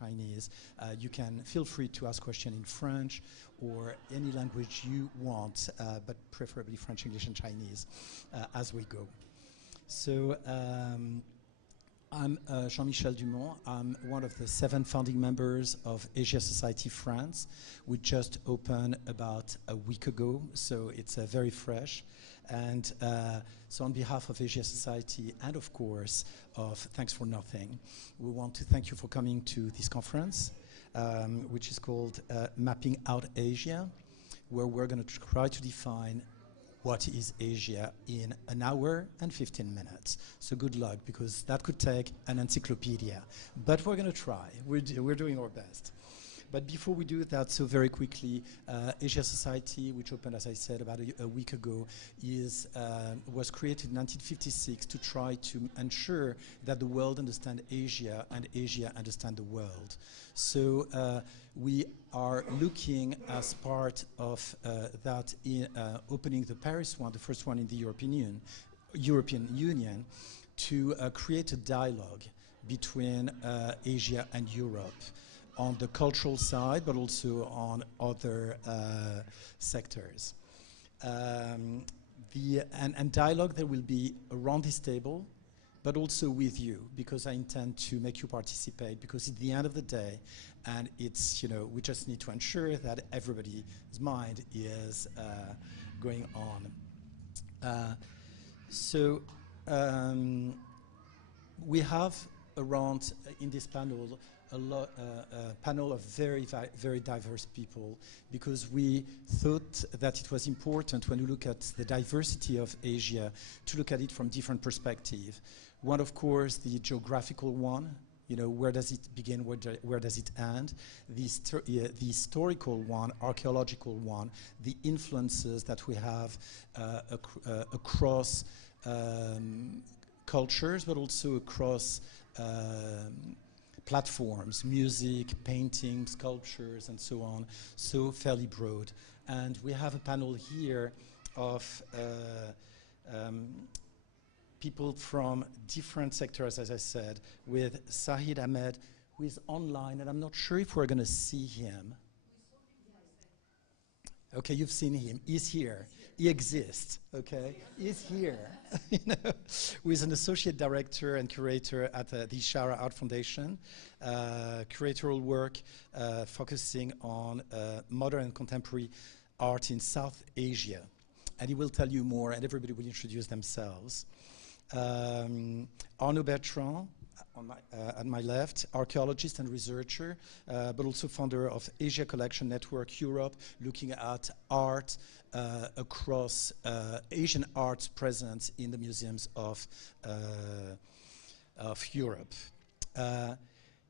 Chinese. You can feel free to ask questions in French or any language you want, but preferably French, English, and Chinese as we go. So I'm Jean-Michel Dumont. I'm one of the 7 founding members of Asia Society France. We just opened about a week ago, so it's very fresh. And so on behalf of Asia Society and of course of Thanks for Nothing, we want to thank you for coming to this conference, which is called Mapping Out Asia, where we're going to try to define what is Asia in an hour and 15 minutes. So good luck, because that could take an encyclopedia. But we're going to try. We're doing our best. But before we do that, so very quickly, Asia Society, which opened, as I said, about a week ago, was created in 1956 to try to ensure that the world understands Asia and Asia understands the world. So we are looking as part of that in opening the Paris one, the first one in the European Union, to create a dialogue between Asia and Europe on the cultural side, but also on other sectors. And dialogue, there will be around this table, but also with you, because I intend to make you participate, because at the end of the day, and it's, we just need to ensure that everybody's mind is going on. We have around, in this panel, a panel of very, very diverse people, because we thought that it was important, when we look at the diversity of Asia, to look at it from different perspectives. One, of course, the geographical one. Where does it begin, where does it end? The historical one, archaeological one, the influences that we have across cultures, but also across platforms, music, painting, sculptures, and so on, so fairly broad. And we have a panel here of people from different sectors, as I said, with Sahid Ahmed, who is online, and I'm not sure if we're going to see him. Okay, you've seen him. He's here. He exists, okay? He's here, who is an associate director and curator at the Ishara Art Foundation, curatorial work focusing on modern and contemporary art in South Asia. And he will tell you more, and everybody will introduce themselves. Arnaud Bertrand, at my left, archaeologist and researcher, but also founder of Asia Collection Network Europe, looking at art across Asian arts presence in the museums of Europe.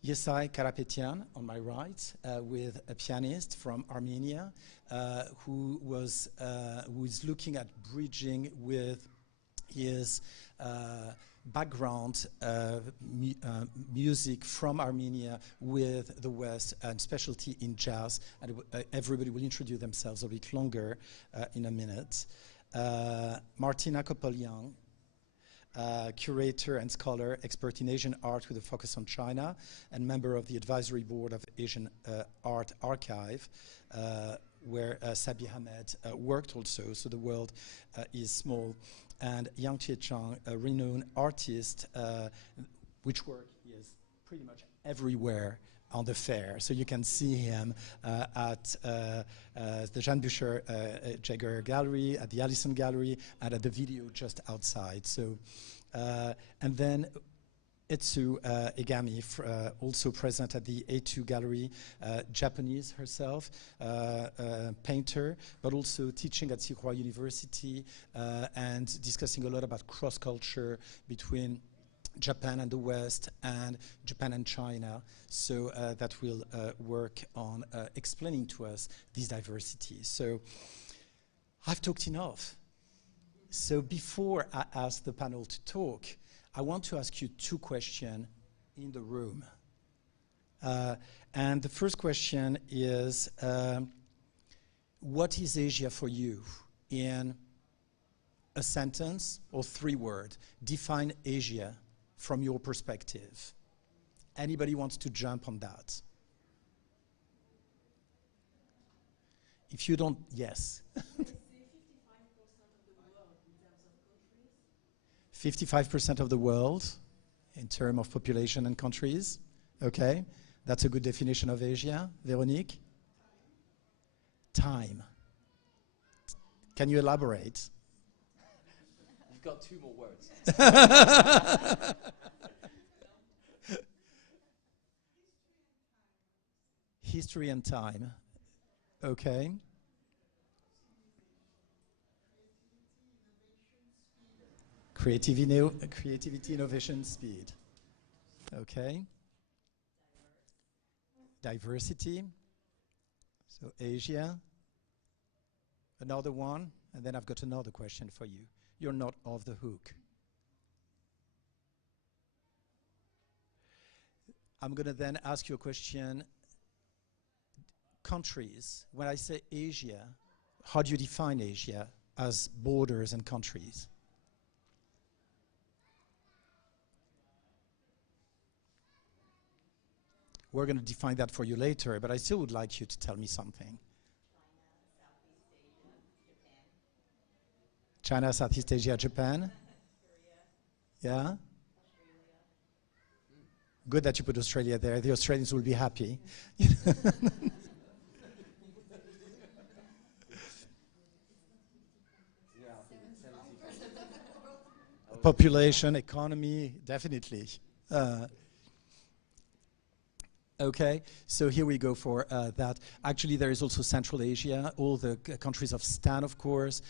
Yesai Karapetyan, on my right, with a pianist from Armenia, who is looking at bridging with his background music from Armenia with the West, and specialty in jazz. And everybody will introduce themselves a bit longer in a minute. Martina Koppel-Young, curator and scholar, expert in Asian art with a focus on China, and member of the advisory board of Asian Art Archive, where Sabi Ahmed worked also, so the world is small. And Yang Chie-Chang, a renowned artist, which work is pretty much everywhere on the fair. So you can see him at the Jean Boucher Jaeger Gallery, at the Allison Gallery, and at the video just outside. So, and then Etsu Egami, also present at the A2 Gallery, Japanese herself, painter, but also teaching at Tsinghua University and discussing a lot about cross-culture between Japan and the West and Japan and China. So that will work on explaining to us this diversity. So I've talked enough. So before I ask the panel to talk, I want to ask you 2 questions in the room. And the first question is, what is Asia for you? In a sentence or 3 words, define Asia from your perspective. Anybody wants to jump on that? If you don't, yes. 55% of the world in terms of population and countries. Okay, that's a good definition of Asia. Véronique? Time. Can you elaborate? You've got 2 more words. History and time. Okay. Creativity, innovation, speed. Okay. Diversity. So Asia. Another one, and then I've got another question for you. You're not off the hook. I'm going to then ask you a question. Countries, when I say Asia, how do you define Asia as borders and countries? We're going to define that for you later, but I still would like you to tell me something. China, Southeast Asia, Japan? Yeah? Good that you put Australia there. The Australians will be happy. Population, economy, definitely. Okay, so here we go for that. Actually, there is also Central Asia, all the countries of Stan, of course.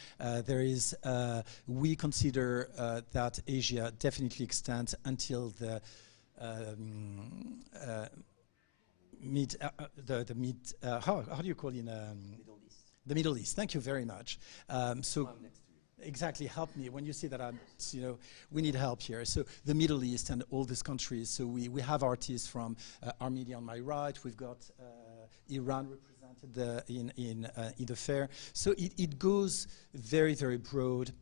We consider that Asia definitely extends until the how do you call it? Middle East. The Middle East. Thank you very much. Exactly, help me when you see that we need help here. So the Middle East and all these countries. So we have artists from Armenia on my right. We've got Iran represented in the fair. So it goes very, very broad.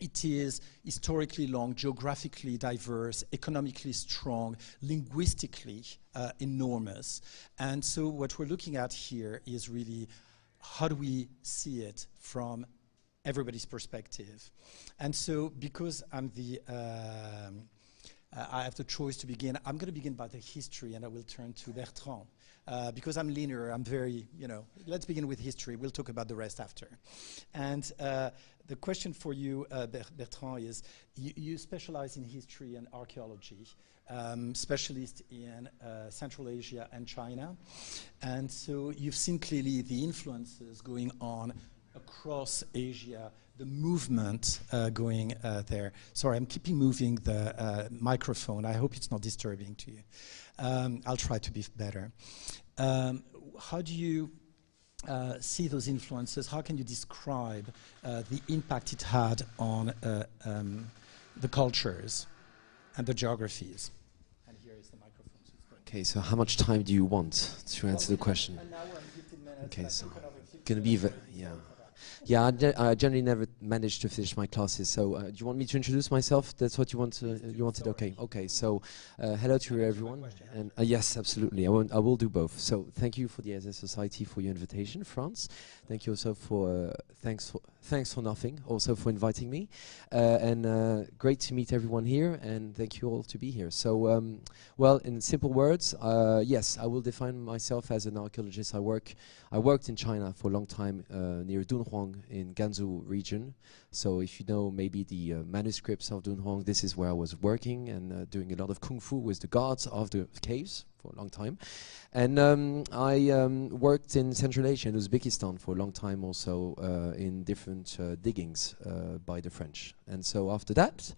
It is historically long, geographically diverse, economically strong, linguistically enormous. And so what we're looking at here is really how do we see it from everybody's perspective. And so because I have the choice to begin, I'm going to begin by the history and I will turn to Bertrand. Because I'm linear, I'm very, let's begin with history. We'll talk about the rest after. And the question for you, Bertrand, is you specialize in history and archaeology, specialist in Central Asia and China. And so you've seen clearly the influences going on across Asia, the movement going there. Sorry, I'm keeping moving the microphone. I hope it's not disturbing to you. I'll try to be better. How do you see those influences? How can you describe the impact it had on the cultures and the geographies? And here is the microphone. Okay, so how much time do you want to answer the question? An hour and 15 minutes. Okay, so gonna be yeah, I generally never manage to finish my classes. So do you want me to introduce myself? That's what you want. You wanted. Okay. So hello to everyone. And yes, absolutely. I will do both. So thank you for the SS Society for your invitation, France. Thank you also for thanks for nothing. Also for inviting me. And great to meet everyone here. And thank you all to be here. So well, in simple words, yes, I will define myself as an archaeologist. I worked in China for a long time near Dunhuang in Gansu region. So if you know maybe the manuscripts of Dunhuang, this is where I was working and doing a lot of kung fu with the guards of the caves for a long time. And I worked in Central Asia and Uzbekistan for a long time also in different diggings by the French. And so after that,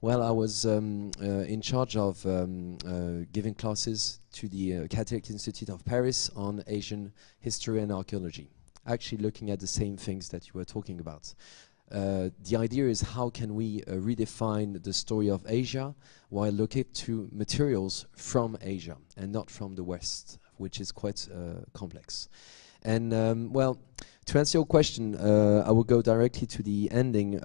well, I was in charge of giving classes to the Catholic Institute of Paris on Asian history and archaeology, actually looking at the same things that you were talking about. The idea is how can we redefine the story of Asia while looking to materials from Asia and not from the West, which is quite complex. And well, to answer your question, I will go directly to the ending.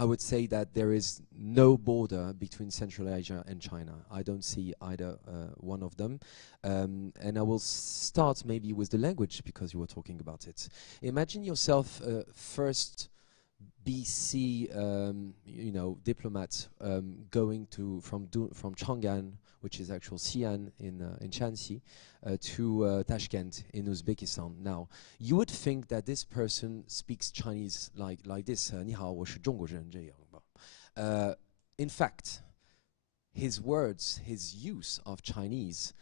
I would say that there is no border between Central Asia and China. I don't see either one of them. And I will start maybe with the language, because you were talking about it. Imagine yourself first BC, diplomat going from Chang'an, which is actual Xi'an in Shanxi, to Tashkent in Uzbekistan. Now, you would think that this person speaks Chinese like this. 你好，我是中国人这样吧。In fact, his words, his use of Chinese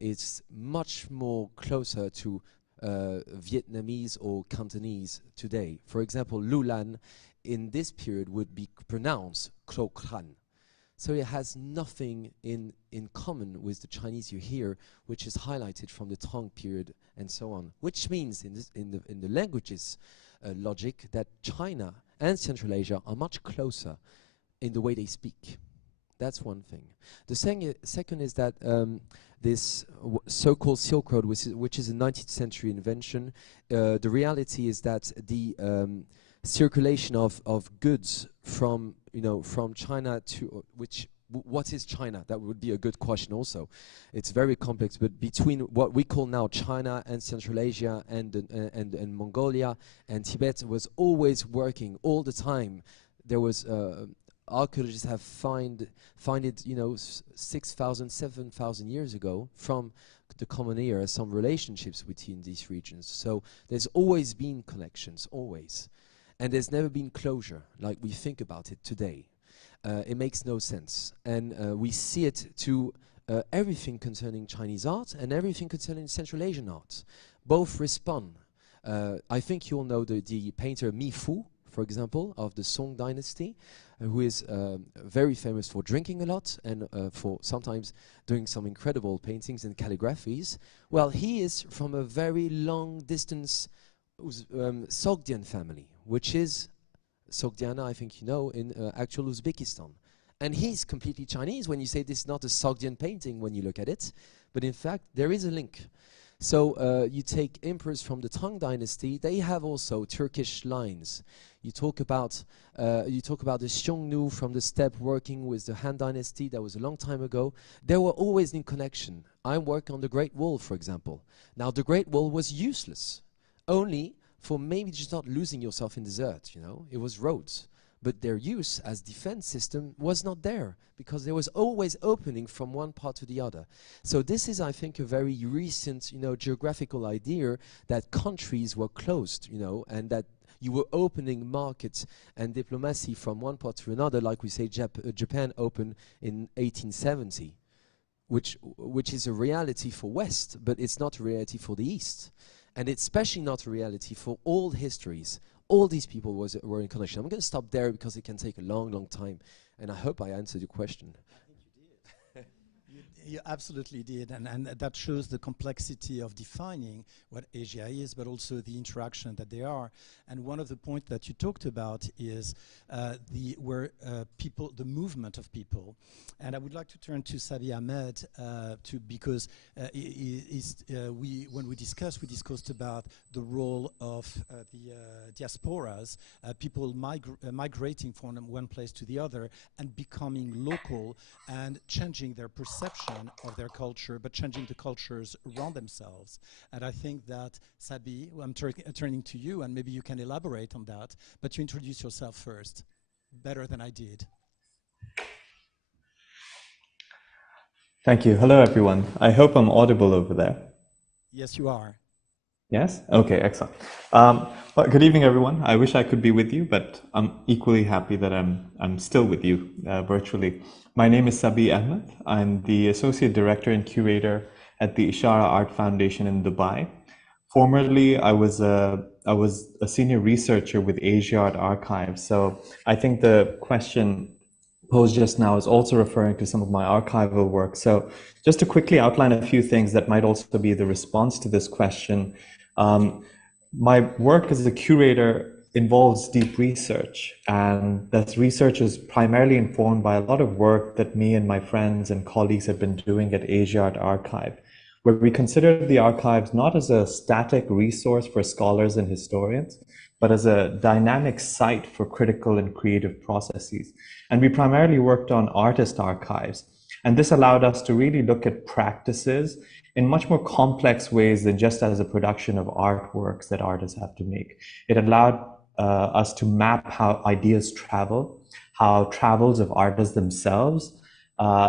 is much more closer to Vietnamese or Cantonese today. For example, Lulan in this period would be pronounced Klo Khan. So it has nothing in common with the Chinese you hear, which is highlighted from the Tang period and so on. Which means in the languages logic that China and Central Asia are much closer in the way they speak. That's one thing. The second is that this so-called Silk Road, which is a 19th century invention, the reality is that the circulation of goods from China to what is China? That would be a good question also. It's very complex, but between what we call now China and Central Asia and Mongolia and Tibet was always working all the time. There was archaeologists have find it 6,000, 7,000 years ago from the Common Era, some relationships between these regions. So there's always been connections, always. And there's never been closure like we think about it today. It makes no sense. And we see it to everything concerning Chinese art and everything concerning Central Asian art. Both respond. I think you all know the painter Mi Fu, for example, of the Song Dynasty, who is very famous for drinking a lot and for sometimes doing some incredible paintings and calligraphies. Well, he is from a very long distance Sogdian family, which is Sogdiana, I think you know, in actual Uzbekistan. And he's completely Chinese when you say this is not a Sogdian painting when you look at it. But in fact, there is a link. So you take emperors from the Tang dynasty, they have also Turkish lines. You talk about the Xiongnu from the steppe working with the Han dynasty. That was a long time ago. They were always in connection. I work on the Great Wall, for example. Now, the Great Wall was useless, only for maybe just not losing yourself in desert, It was roads. But their use as defense system was not there because there was always opening from one part to the other. So this is, I think, a very recent, geographical idea that countries were closed, and that you were opening markets and diplomacy from one part to another, like we say Japan opened in 1870, which is a reality for West, but it's not a reality for the East. And it's especially not a reality for old histories. All these people were in connection. I'm going to stop there because it can take a long, long time. And I hope I answered your question. You absolutely did, and that shows the complexity of defining what Asia is, but also the interaction that they are. And one of the points that you talked about is the movement of people. And I would like to turn to Sabi Ahmed because when we discussed about the role of the diasporas, people migrating from one place to the other and becoming local and changing their perception of their culture, but changing the cultures around themselves. And I think that, Sabi, I'm turning to you, and maybe you can elaborate on that, but you introduce yourself first, better than I did. Thank you. Hello, everyone. I hope I'm audible over there. Yes, you are. Yes? Okay, excellent. Well, good evening, everyone. I wish I could be with you, but I'm equally happy that I'm still with you virtually. My name is Sabi Ahmed. I'm the Associate Director and Curator at the Ishara Art Foundation in Dubai. Formerly, I was a senior researcher with Asia Art Archive. So I think the question posed just now is also referring to some of my archival work. So just to quickly outline a few things that might also be the response to this question. My work as a curator involves deep research, and that research is primarily informed by a lot of work that me and my friends and colleagues have been doing at Asia Art Archive. where we consider the archives not as a static resource for scholars and historians, but as a dynamic site for critical and creative processes. And we primarily worked on artist archives. And this allowed us to really look at practices in much more complex ways than just as a production of artworks that artists have to make. It allowed us to map how ideas travel, how travels of artists themselves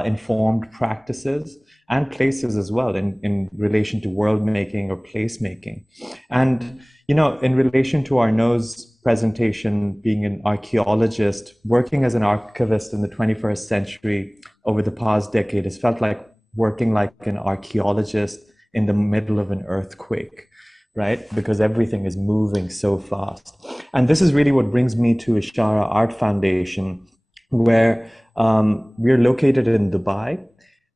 informed practices and places as well in relation to world making or place making. And, in relation to Arnaud's presentation, being an archaeologist, working as an archivist in the 21st century over the past decade has felt like working like an archaeologist in the middle of an earthquake, right? Because everything is moving so fast. And this is really what brings me to Ishara Art Foundation, where we're located in Dubai.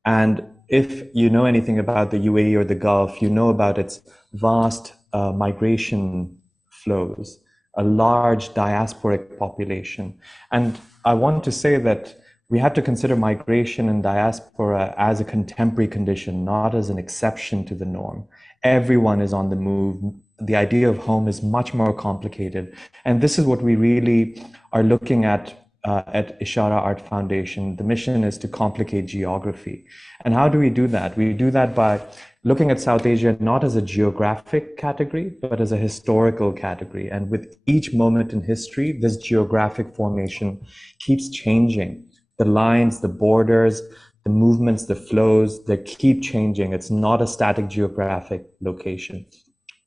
And if you know anything about the UAE or the Gulf, you know about its vast migration flows, a large diasporic population. And I want to say that we have to consider migration and diaspora as a contemporary condition, not as an exception to the norm. Everyone is on the move. The idea of home is much more complicated. And this is what we really are looking at Ishara Art Foundation. The mission is to complicate geography. And how do we do that? We do that by looking at South Asia not as a geographic category, but as a historical category. And with each moment in history, this geographic formation keeps changing. The lines, the borders, the movements, the flows, they keep changing. It's not a static geographic location.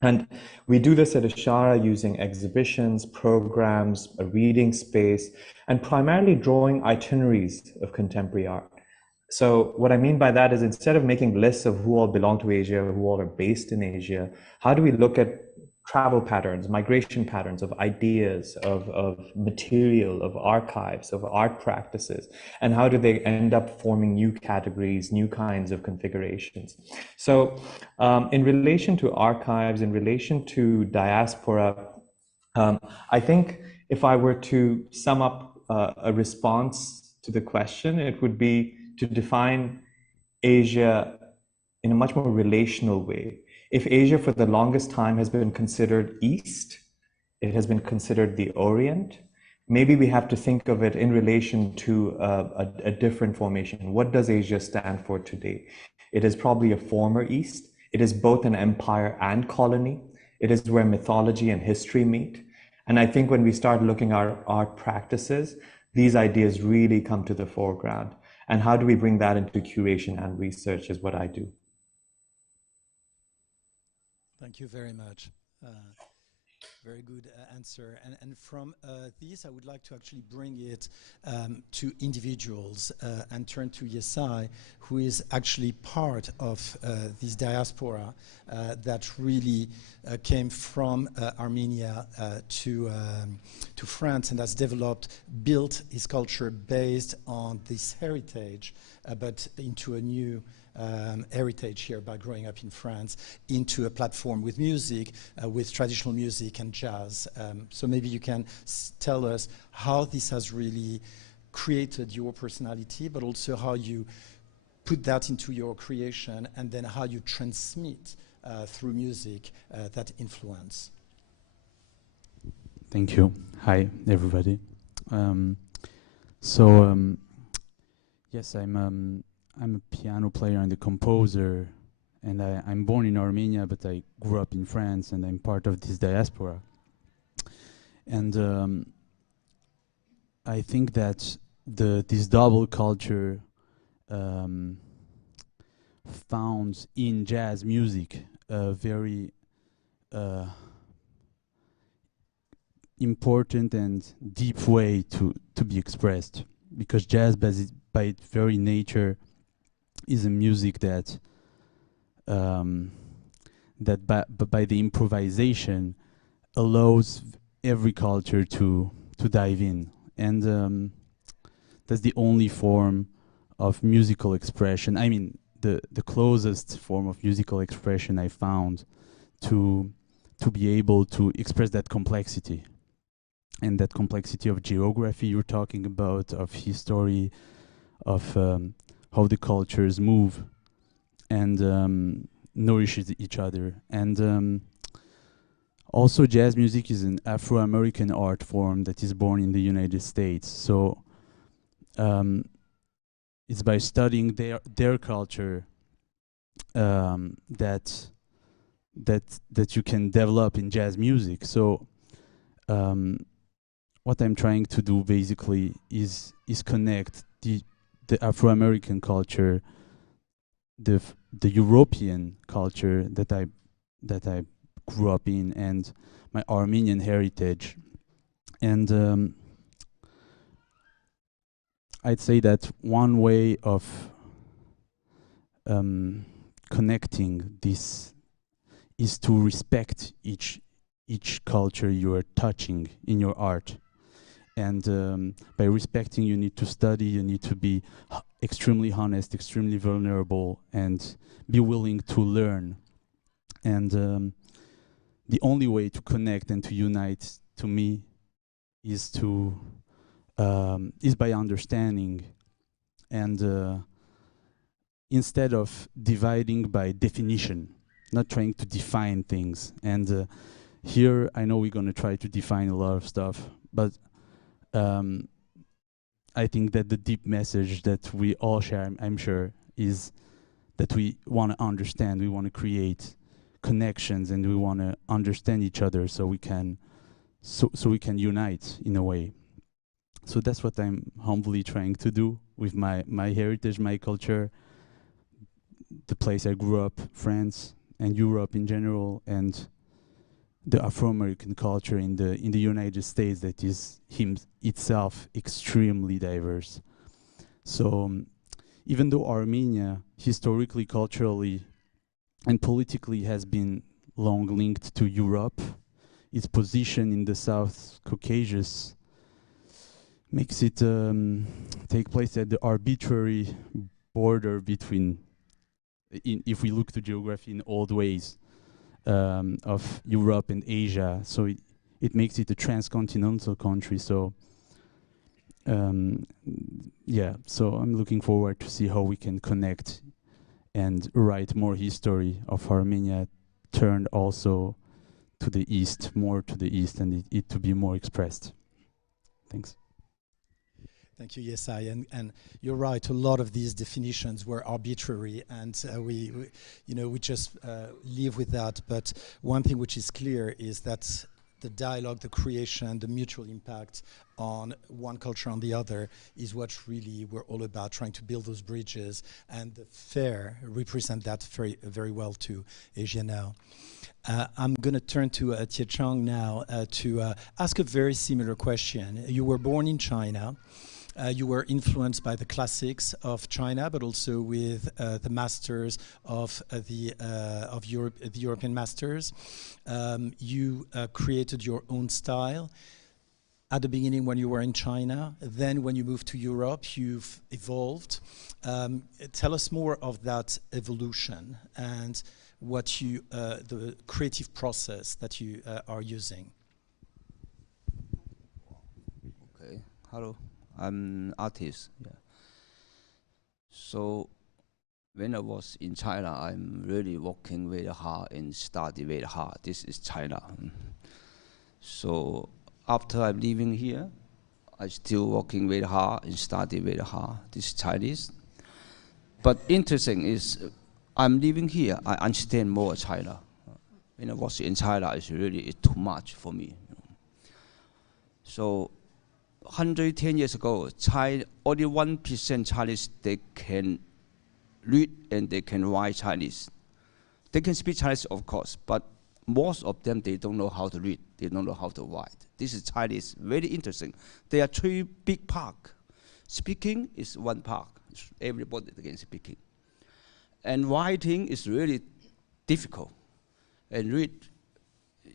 And we do this at Ishara using exhibitions, programs, a reading space, and primarily drawing itineraries of contemporary art. So what I mean by that is, instead of making lists of who all belong to Asia, or who all are based in Asia, how do we look at travel patterns, migration patterns of ideas, of material, of archives, of art practices, and how do they end up forming new categories, new kinds of configurations? So in relation to archives, in relation to diaspora, I think if I were to sum up a response to the question, it would be to define Asia in a much more relational way. If Asia for the longest time has been considered East, it has been considered the Orient, maybe we have to think of it in relation to a different formation. What does Asia stand for today? It is probably a former East. It is both an empire and colony. It is where mythology and history meet. And I think when we start looking at art practices, these ideas really come to the foreground. And how do we bring that into curation and research is what I do. Thank you very much. Very good answer. And from this, I would like to actually bring it to individuals and turn to Yesai, who is actually part of this diaspora that really came from Armenia to France and has built his culture based on this heritage, but into a new heritage here by growing up in France, into a platform with music, with traditional music and jazz. So maybe you can tell us how this has really created your personality, but also how you put that into your creation, and then how you transmit through music that influence. Thank you. Hi, everybody. Yes, I'm a piano player and a composer, and I'm born in Armenia, but I grew up in France, and I'm part of this diaspora. And I think that this double culture found in jazz music a very important and deep way to be expressed, because jazz, by its very nature, is a music that by the improvisation allows every culture to dive in, and that's the only form of musical expression. I mean, the closest form of musical expression I found to be able to express that complexity, and that complexity of geography you're talking about, of history, of how the cultures move, and nourishes each other. And also jazz music is an Afro-American art form that is born in the United States. So it's by studying their culture that you can develop in jazz music. So what I'm trying to do basically is connect the Afro-American culture, the European culture that I grew up in, and my Armenian heritage. And I'd say that one way of connecting this is to respect each culture you are touching in your art. And by respecting, you need to study, you need to be extremely honest, extremely vulnerable, and be willing to learn. And the only way to connect and to unite, to me, is by understanding. And instead of dividing by definition, not trying to define things. And here, I know we're going to try to define a lot of stuff, but I think that the deep message that we all share, I'm sure, is that we want to understand, we want to create connections, and we want to understand each other so we can unite in a way. So that's what I'm humbly trying to do with my heritage, my culture, the place I grew up, France and Europe in general, and the Afro-American culture in the United States that is itself extremely diverse. So even though Armenia historically, culturally, and politically has been long linked to Europe, its position in the South Caucasus makes it take place at the arbitrary border between, if we look to geography in old ways, of Europe and Asia. So it makes it a transcontinental country. So yeah, so I'm looking forward to see how we can connect and write more history of Armenia, turned also to the east, more to the east, and it to be more expressed. Thanks. Thank you, Yesai. And you're right. A lot of these definitions were arbitrary, and we just live with that. But one thing which is clear is that the dialogue, the creation, the mutual impact on one culture on the other is what really we're all about, trying to build those bridges. And the fair represent that very, very well to Asia now. I'm going to turn to Tiechang now to ask a very similar question. You were born in China. You were influenced by the classics of China, but also with the masters of Europe, the European masters. You created your own style at the beginning when you were in China. Then when you moved to Europe, you've evolved. Tell us more of that evolution and what the creative process that you are using. Okay, hello. I'm an artist. Yeah. So when I was in China, I'm really working very hard and study very hard. This is China. So after I'm leaving here, I still working very hard and study very hard. This is Chinese. But interesting is, I'm living here, I understand more China. When I was in China, it's really too much for me. So 110 years ago, only 1% Chinese, they can read and they can write Chinese. They can speak Chinese, of course, but most of them, they don't know how to read. They don't know how to write. This is Chinese, very interesting. There are 3 big parts. Speaking is one part. Everybody can speak. And writing is really difficult. And read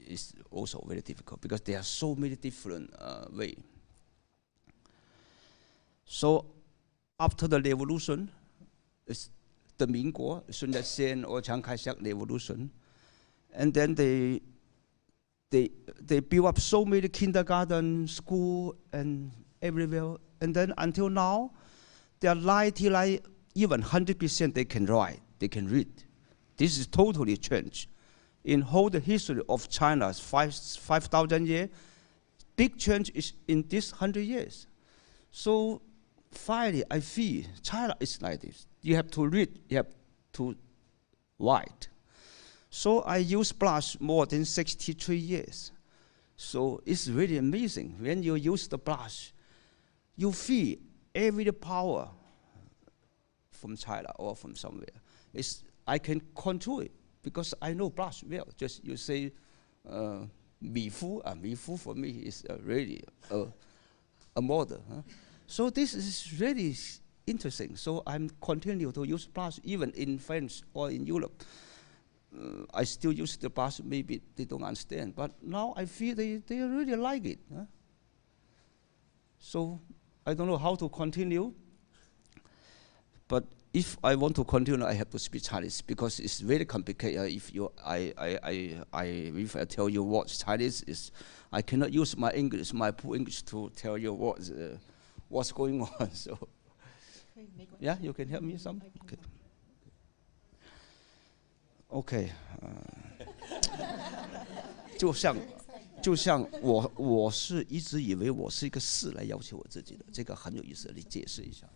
is also very difficult because there are so many different ways. So after the revolution, it's the Mingguo, Sun Yat-sen or Chiang Kai-shek revolution, and then they built up so many kindergarten, school, and everywhere. And then until now, they are even 100% they can write, they can read. This is totally changed. In whole the history of China's 5,000 years, big change is in this 100 years. So finally, I feel China is like this. You have to read, you have to write. So I use brush more than 63 years. So it's really amazing. When you use the brush, you feel every power from China or from somewhere. I can control it because I know brush well. Just you say, Mi Fu for me is really a model. Huh? So this is really interesting. So I'm continue to use brush even in France or in Europe. I still use the brush. Maybe they don't understand, but now I feel they really like it. Huh? So I don't know how to continue. But if I want to continue, I have to speak Chinese because it's very complicated. If I tell you what Chinese is, I cannot use my English, my poor English, to tell you what's going on. So, yeah, you can help me some. Okay. 就像我是一直以为我是一个士来要求我自己的，这个很有意思，你解释一下。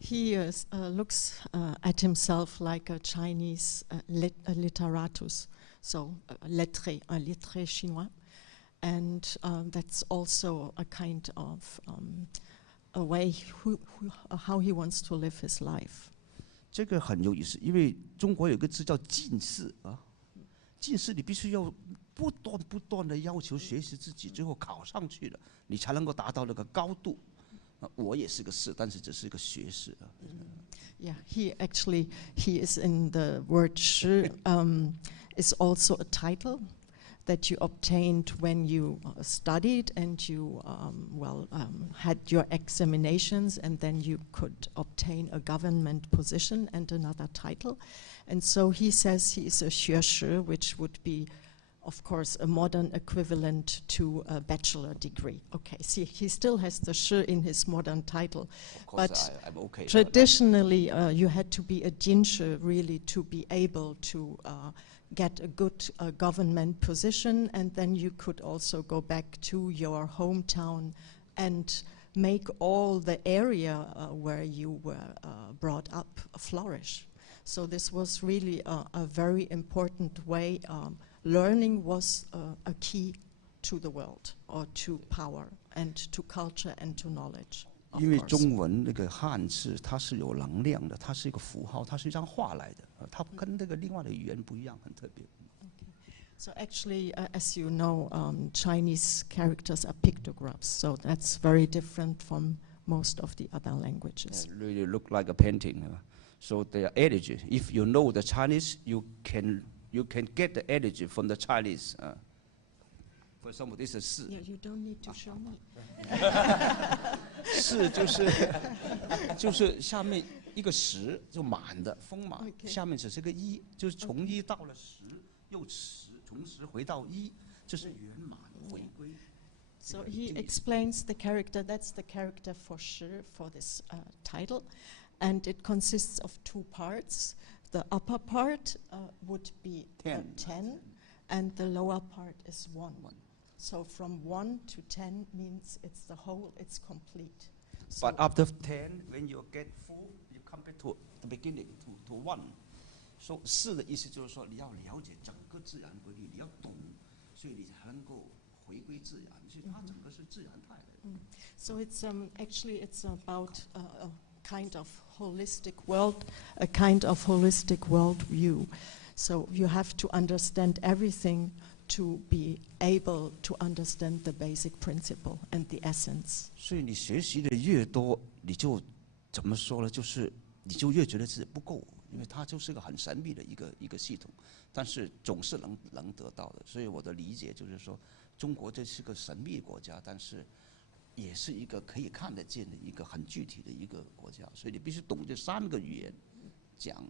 He looks at himself like a Chinese literatus, so lettré, un lettré chinois, and that's also a kind of a way how he wants to live his life. 这个很有意思，因为中国有个字叫进士啊，进士你必须要不断的要求学习自己，最后考上去了，你才能够达到那个高度。我也是个士，但是只是一个学士啊。Yeah, he is in the word 士 is also a title that you obtained when you studied and you had your examinations, and then you could obtain a government position and another title. And so he says he is a 学士, which would be, of course, a modern equivalent to a bachelor degree. Okay, see, he still has the 士 in his modern title. Of course, but I'm okay. Traditionally, you had to be a 进士 really to be able to get a good government position, and then you could also go back to your hometown and make all the area where you were brought up flourish. So this was really a very important way. Learning was a key to the world, or to power, and to culture, and to knowledge. 因为中文那个汉字它是有能量的，它是一个符号，它是一张画来的，它跟那个另外的语言不一样，很特别。So actually, as you know, Chinese characters are pictographs, so that's very different from most of the other languages. They really look like a painting. So they are energy. If you know the Chinese, you can get the energy from the Chinese. For example, this is 士。Yeah, you don't need to show me. 士就是下面一个十就满的丰满， 下面只是个一，就是从一到了十，又十，从十回到一，这是圆满回归。So he explains the character. That's the character for 士 for this title, and it consists of two parts. The upper part would be 10, and the lower part is 1. So from 1 to 10 means it's the whole, it's complete. So But after 10, when you get full, you come back to the beginning, to 1. So 士的意思就是说，你要了解整个自然规律，你要懂，所以你才能够回归自然。所以它整个是自然态的。So it's actually it's about a kind of holistic world, a kind of holistic world view. So you have to understand everything to be able to understand the basic principle and the essence. 所以你学习的越多，你就怎么说呢？就是你就越觉得自己不够，因为它就是个很神秘的一个系统，但是总是能得到的。所以我的理解就是说，中国这是个神秘国家，但是也是一个可以看得见的一个很具体的一个国家。所以你必须懂这3个语言：讲、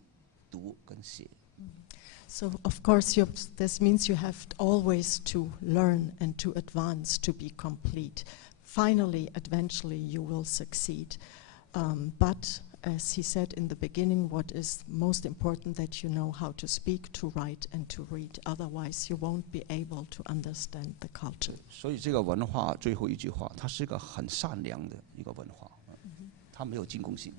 读跟写。So of course this means you have always to learn and to advance to be complete. Finally, eventually you will succeed. But as he said in the beginning, what is most important that you know how to speak, to write, and to read. Otherwise, you won't be able to understand the culture. 所以这个文化最后一句话，它是一个很善良的一个文化，它没有进攻性。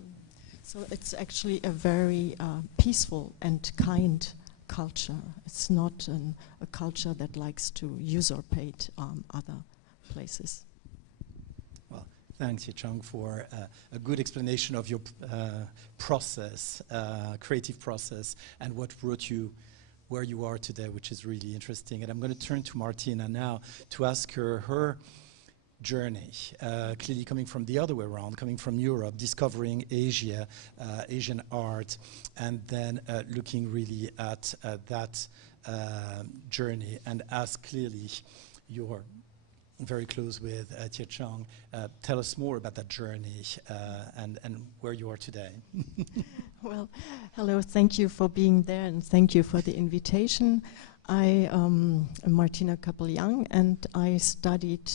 So it's actually a very peaceful and kind culture. It's not a culture that likes to usurpate other places. Well, thanks, Yichang, for a good explanation of your process, creative process, and what brought you where you are today, which is really interesting. And I'm going to turn to Martina now to ask her journey, clearly coming from the other way around, coming from Europe, discovering Asia, Asian art, and then looking really at that journey. And as clearly you're very close with Yichang, tell us more about that journey and where you are today. Well, hello, thank you for being there, and thank you for the invitation. I am Martina Kappel-Young, and I studied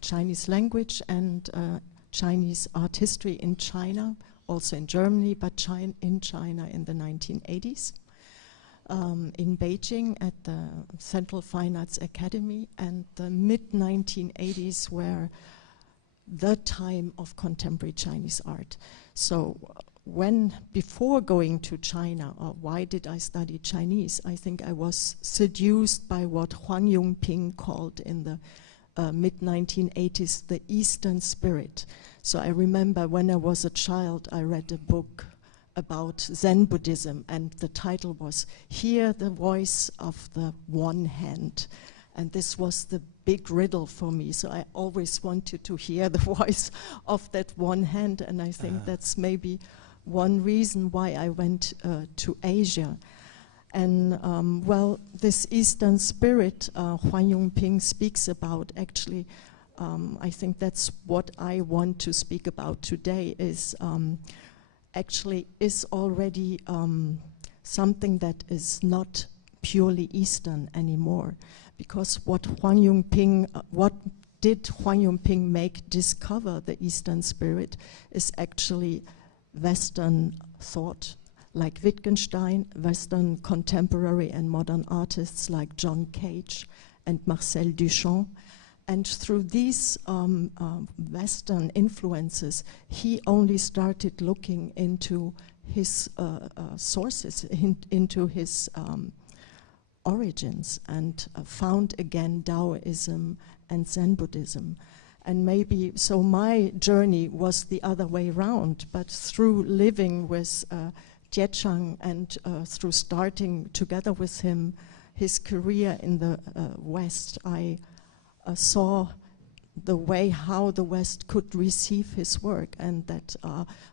Chinese language and Chinese art history in China, also in Germany, but in China in the 1980s, in Beijing at the Central Fine Arts Academy, and the mid-1980s were the time of contemporary Chinese art. So before going to China, or why did I study Chinese? I think I was seduced by what Huang Yongping called in the mid-1980s the Eastern spirit. So I remember when I was a child, I read a book about Zen Buddhism, and the title was Hear the Voice of the One Hand. And this was the big riddle for me. So I always wanted to hear the voice of that one hand, and I think that's maybe one reason why I went to Asia. And well, this Eastern spirit Huang Yongping speaks about, actually, I think that's what I want to speak about today, is actually is already something that is not purely Eastern anymore. Because what did Huang Yongping discover the Eastern spirit is actually Western thought, like Wittgenstein, Western contemporary and modern artists like John Cage and Marcel Duchamp. And through these Western influences, he only started looking into his sources, into his origins, and found again Taoism and Zen Buddhism. And maybe, so my journey was the other way around, but through living with Yichang and through starting together with him his career in the West, I saw the way how the West could receive his work, and that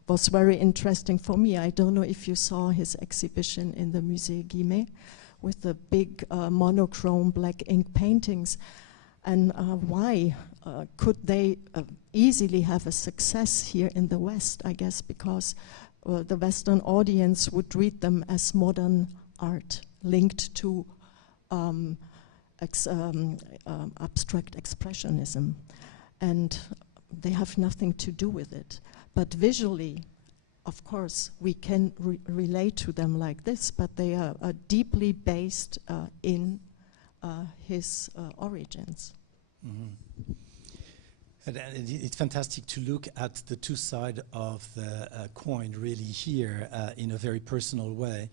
was very interesting for me. I don't know if you saw his exhibition in the Musée Guimet with the big monochrome black ink paintings. And why could they easily have a success here in the West? I guess because the Western audience would read them as modern art linked to abstract expressionism. And they have nothing to do with it. But visually, of course, we can relate to them like this, but they are deeply based in his origins. Mm-hmm. And it's fantastic to look at the two sides of the coin really here in a very personal way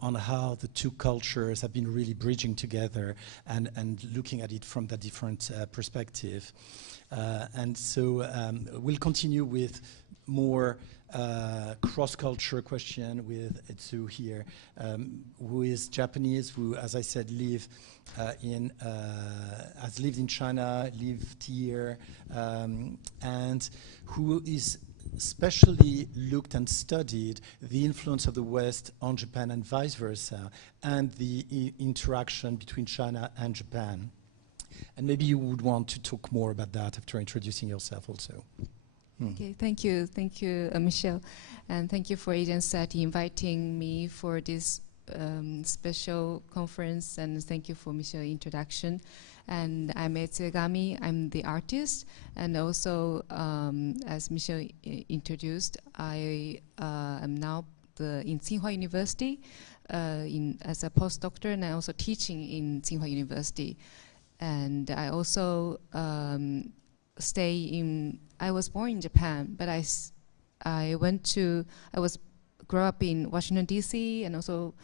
on how the two cultures have been really bridging together and looking at it from the different perspective. And so we'll continue with more cross-culture question with Etsu here, who is Japanese, who, as I said, has lived in China, lived here, and who is especially looked and studied the influence of the West on Japan and vice versa, and the interaction between China and Japan. And maybe you would want to talk more about that after introducing yourself also. Okay, thank you, Michelle, and thank you for Asian Society inviting me for this special conference, and thank you for Michelle's introduction. And I'm Etsugami, I'm the artist. And also, as Michelle introduced, I am now in Tsinghua University as a postdoctor, and I'm also teaching in Tsinghua University. And I also I was born in Japan, but I grew up in Washington, D.C., and also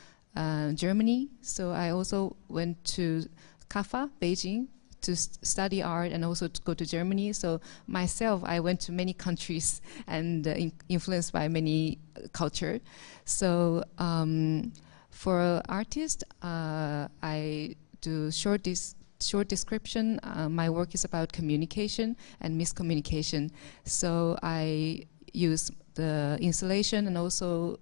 Germany. So I also went to CAFA, Beijing, to study art and also to go to Germany. So myself, I went to many countries and influenced by many culture. So for artists, I do short description. My work is about communication and miscommunication. So I use the installation and also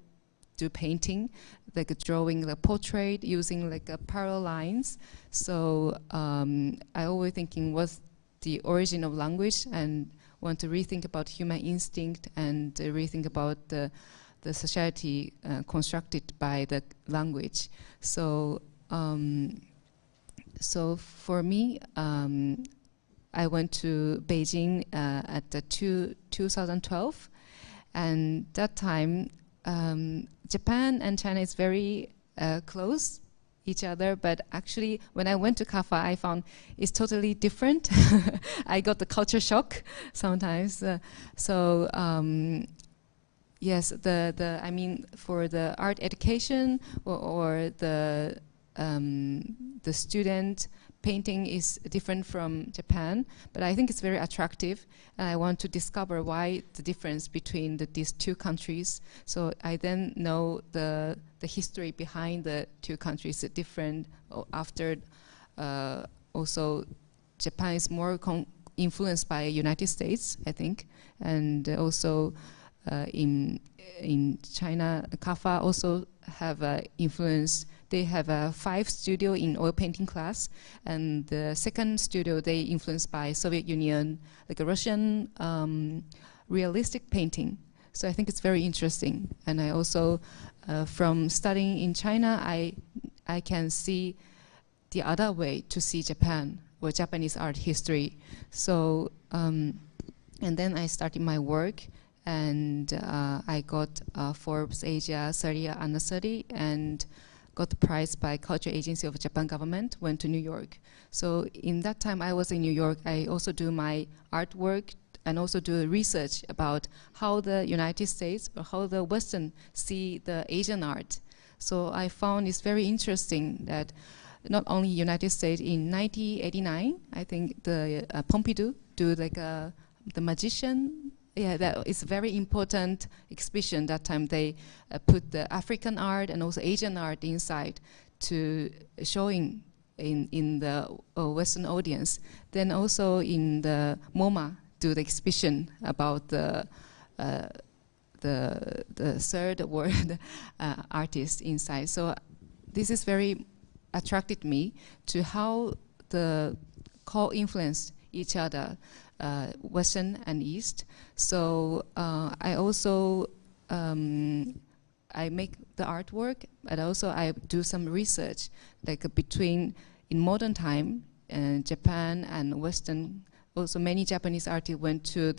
do painting, like a drawing, the portrait, using like parallel lines. So I always thinking what's the origin of language, and want to rethink about human instinct and rethink about the society constructed by the language. So so for me, I went to Beijing at the 2012, and that time Japan and China is very close each other, but actually when I went to CAFA, I found it's totally different. I got the culture shock sometimes. Yes, I mean, for the art education or the student painting is different from Japan, but I think it's very attractive, and I want to discover why the difference between these two countries. So I then know the history behind the two countries, different after. Also, Japan is more influenced by United States, I think, and also in China, CAFA also have influence. They have 5 studio in oil painting class, and the second studio they influenced by Soviet Union, like a Russian realistic painting. So I think it's very interesting. And I also, from studying in China, I can see the other way to see Japan or Japanese art history. So and then I started my work, and I got Forbes Asia 30 Under 30 and got the prize by Culture Agency of Japan government, went to New York. So in that time I was in New York, I also do my artwork and also do research about how the United States or how the Western see the Asian art. So I found it's very interesting that not only United States in 1989, I think the Pompidou do like the magician. Yeah, that is a very important exhibition. That time they put the African art and also Asian art inside to showing in the Western audience. Then also in the MoMA do the exhibition about the third world artist inside. So this is very attracted me to how the co-influence each other, Western and East. So I also I make the artwork, but also I do some research, like between in modern time, Japan and Western. Also, many Japanese artists went to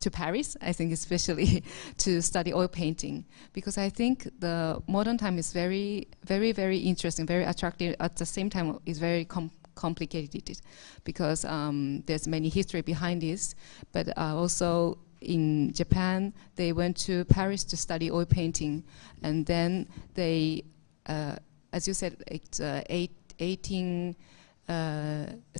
to Paris, I think, especially to study oil painting, because I think the modern time is very, very, very interesting, very attractive. At the same time, it's very complicated because there's many history behind this. But also in Japan, they went to Paris to study oil painting, and then they, as you said, it's